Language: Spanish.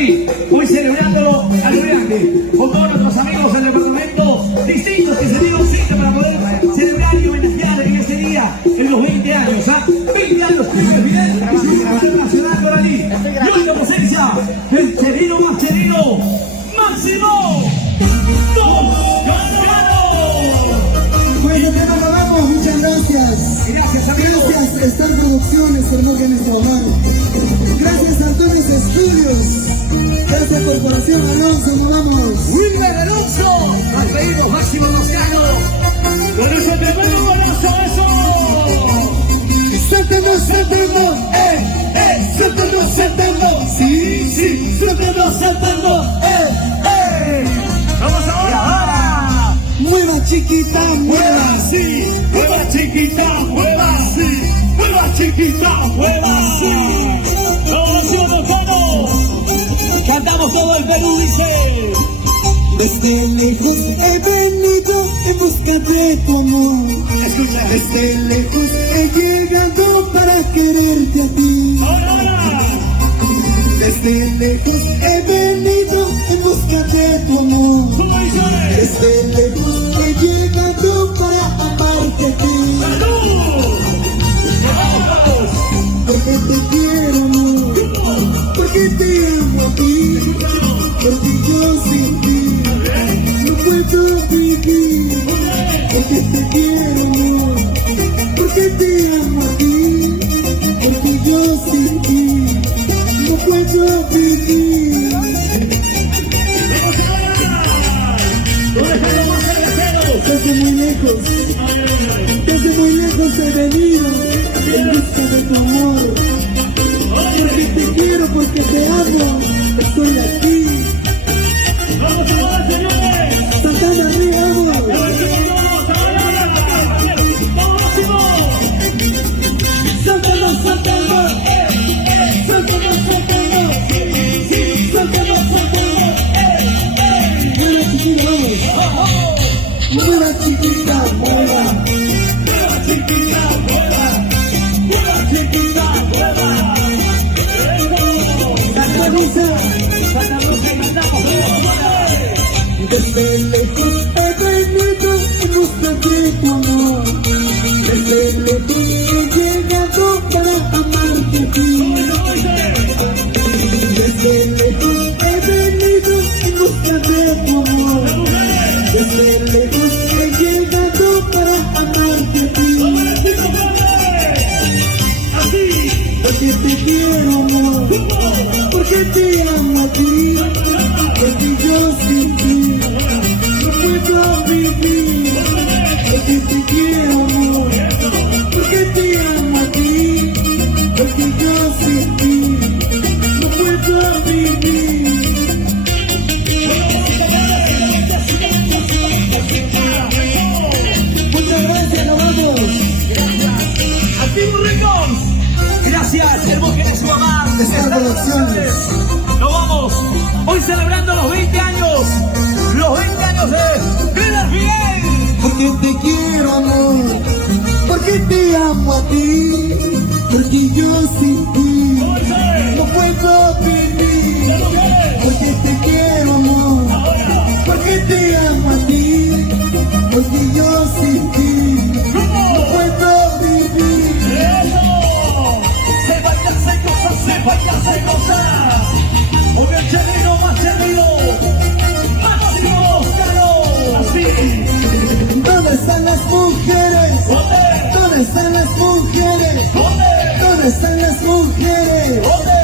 Doralí, hoy celebrándolo al grande, con todos nuestros amigos del departamento distintos que se dieron cita para poder celebrar y homenajear en este día, en los 20 años, 20 años que es bien, internacional Doralí, y hoy la presencia del cherino más cherino, Máximo Toscano. Bueno, te valoramos, muchas gracias. Gracias, amigos. Gracias, Star Producciones, Hermógenes Omar. Gracias, Antonio Estudios. Gracias, Corporación Alonso, nos vamos. Wilmer Alonso, nos pedimos Máximo Toscano. Con ese tremendo golazo, eso. Saltemos, saltemos, saltemos, saltemos. Sí, sí, saltemos, saltemos, Vamos ahora. Mueva chiquita, mueva. Sí, mueva chiquita, mueva. Sí, mueva chiquita, mueva. Sí. Máximo Toscano. Cantamos todo el Perú, dice. Desde lejos he venido en busca de tu amor. Escucha. Desde lejos he llegado para quererte a ti. Ahora. Desde lejos he venido en busca de tu amor. ¿Cómo dice? Desde lejos he llegado para amarte a ti. ¡Salud! ¡Vamos! Porque te quiero, amor. Porque te amo a ti. Porque yo sin ti no puedo vivir. Porque te quiero, amor. Porque te amo a ti. Porque yo sin ti no puedo vivir. ¡Vamos ahora! ¿Dónde están los más cerveceros? Desde muy lejos, desde muy lejos he venido en busca de tu amor. Porque te quiero, porque te amo, estoy aquí. ¡Vamos ahora, señores! Saltando arriba, vamos. Saltamos, saltamos, saltamos, saltamos. Saltamos, saltamos. Mueva chiquita, vamos. Mueva chiquita, mueva. ¡Mueva chiquita, mueva! ¡Mueva chiquita, mueva! Santa Rosa. ¡Santa Rosa, cantamos! Desde lejos he venido en busca de tu amor. Desde lejos he llegado para amarte a ti. Desde lejos he venido en busca de tu amor. Desde lejos he llegado para amarte a ti. Porque te quiero, amor. Porque te amo a ti. Porque yo sin ti no puedo vivir. Porque te quiero, amor. Porque te amo a ti. Porque yo sin ti no puedo vivir. Muchas gracias, nos vamos. ¡Activos Ricos! Gracias, Hermógenes Omar. Star Producciones. Nos vamos hoy celebrando los 20 años. Los 20 años de Vida Fidel. Porque te quiero, amor. Porque te amo a ti. Porque yo sin ti no puedo vivir. Porque te quiero, amor. Porque te amo a ti. Porque yo sin ti no puedo vivir. ¡Eso! Se baila, se goza, se baila, se goza. Con el cherino más cherino, Máximo Toscano. Así. ¿Dónde están las mujeres? ¿Dónde? ¿Dónde están las mujeres? ¿Dónde? ¿Dónde están las mujeres? ¿Dónde?